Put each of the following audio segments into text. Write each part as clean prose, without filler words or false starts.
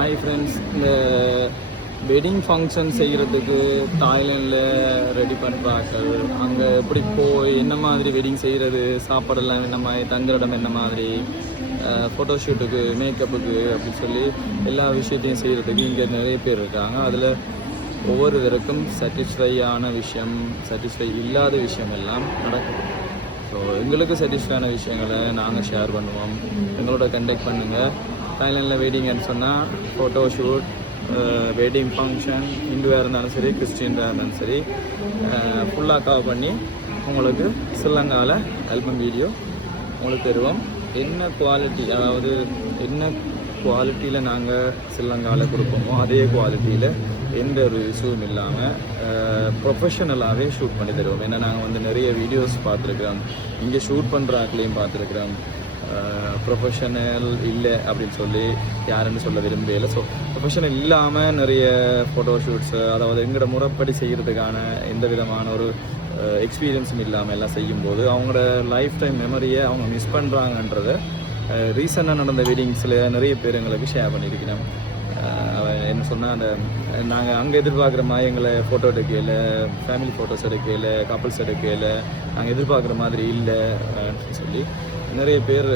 Hi friends, இந்த wedding function செய்கிறதுக்கு தாய்லாண்டில் ready பண்ணுறாங்க. அங்கே எப்படி போய் என்ன மாதிரி வெட்டிங் செய்கிறது, சாப்பாடெல்லாம் என்ன மாதிரி, தங்குற இடம் என்ன மாதிரி, ஃபோட்டோஷூட்டுக்கு, மேக்கப்புக்கு அப்படின்னு சொல்லி எல்லா விஷயத்தையும் செய்கிறதுக்கு இங்கே நிறைய பேர் இருக்காங்க. அதில் ஒவ்வொருவருக்கும் சாட்டிஸ்ஃபையான விஷயம், சாட்டிஸ்ஃபை இல்லாத விஷயம் எல்லாம் நடக்குது. ஸோ எங்களுக்கு சாட்டிஸ்ஃபையான விஷயங்களை நாங்கள் ஷேர் பண்ணுவோம். எங்களோட கண்டெக்ட் பண்ணுங்கள். தாய்லாண்டில் வெட்டிங்னு சொன்னால் ஃபோட்டோ ஷூட், வெட்டிங் ஃபங்க்ஷன், இந்துவாக இருந்தாலும் சரி, கிறிஸ்டியனாக இருந்தாலும் சரி, ஃபுல்லாக கவர் பண்ணி உங்களுக்கு ஸ்ரீலங்காவில் ஆல்பம் வீடியோ உங்களுக்கு தருவோம். என்ன குவாலிட்டி, அதாவது என்ன குவாலிட்டியில் நாங்கள் ஸ்ரீலங்காவில் கொடுப்போமோ அதே குவாலிட்டியில் எந்த ஒரு இஷ்யூவும் இல்லாமல் ப்ரொஃபஷனலாகவே ஷூட் பண்ணி தருவோம். ஏன்னா நாங்கள் நிறைய வீடியோஸ் பார்த்துருக்குறோம், இங்கே ஷூட் பண்ணுற ஆட்களையும் பார்த்துருக்குறோம். ப்ரொஃபஷனல் இல்லை அப்படின்னு சொல்லி யாருன்னு சொல்ல விரும்பல. ஸோ ப்ரொஃபஷனல் இல்லாமல் நிறைய ஃபோட்டோ ஷூட்ஸு, அதாவது எங்களோட முறைப்படி செய்கிறதுக்கான எந்த விதமான ஒரு எக்ஸ்பீரியன்ஸும் இல்லாமல் எல்லாம் செய்யும்போது அவங்களோட லைஃப் டைம் மெமரியை அவங்க மிஸ் பண்ணுறாங்கன்றதை ரீசெண்டாக நடந்த வெட்டிங்ஸில் நிறைய பேர் எங்களுக்கு ஷேர் பண்ணியிருக்கிறோம். என்ன சொன்னால், அந்த நாங்கள் அங்கே எதிர்பார்க்குற மாதிரி எங்களை ஃபோட்டோ எடுக்கையில், ஃபேமிலி ஃபோட்டோஸ் எடுக்கையில், கப்புள்ஸ் எடுக்கையில் நாங்கள் எதிர்பார்க்குற மாதிரி இல்லை சொல்லி நிறைய பேர்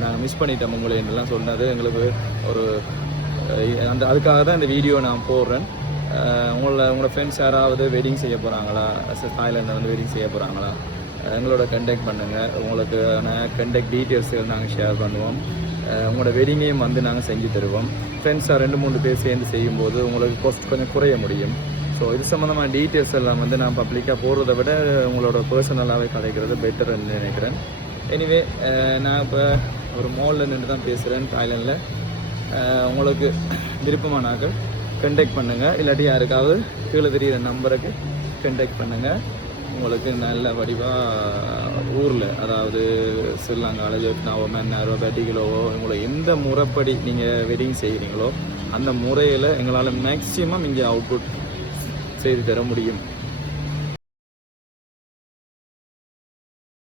நாங்கள் மிஸ் பண்ணிட்டோம் உங்களேன்னெல்லாம் சொன்னது எங்களுக்கு ஒரு அதுக்காக தான் இந்த வீடியோ நான் போடுறேன். உங்களோட ஃப்ரெண்ட்ஸ் யாராவது வெட்டிங் செய்ய போகிறாங்களா, தாய்லாண்டில் வெட்டிங் செய்ய போகிறாங்களா, எங்களோட கண்டெக்ட் பண்ணுங்கள். உங்களுக்கு கண்டெக்ட் டீட்டெயில்ஸ் நாங்கள் ஷேர் பண்ணுவோம். உங்களோட வெட்டிங்கையும் நாங்கள் செஞ்சு தருவோம். ஃப்ரெண்ட்ஸாக 2-3 பேர் சேர்ந்து செய்யும்போது உங்களுக்கு காஸ்ட் கொஞ்சம் குறைய முடியும். ஸோ இது சம்மந்தமான டீட்டெயில்ஸ் எல்லாம் நான் பப்ளிக்காக போடுறத விட உங்களோட பர்சனலாகவே கிடைக்கிறது பெட்டர்ன்னு நினைக்கிறேன். எனிவே, நான் இப்போ ஒரு மாலில் நின்று தான் பேசுகிறேன் தாய்லாண்டில். உங்களுக்கு விருப்பமானாக்கள் கண்டெக்ட் பண்ணுங்கள், இல்லாட்டி யாருக்காவது கீழே தெரிகிற நம்பருக்கு கண்டெக்ட் பண்ணுங்கள். உங்களுக்கு நல்ல வடிவாக ஊரில், அதாவது ஸ்ரீலங்காவில் ஜெஃப்னாவோ, மன்னாரோ, பேட்டிகளோவோ, உங்களை எந்த முறைப்படி நீங்கள் வெட்டிங் செய்கிறீங்களோ அந்த முறையில் எங்களால் மேக்ஸிமம் இங்கே அவுட்புட் செய்து தர முடியும்.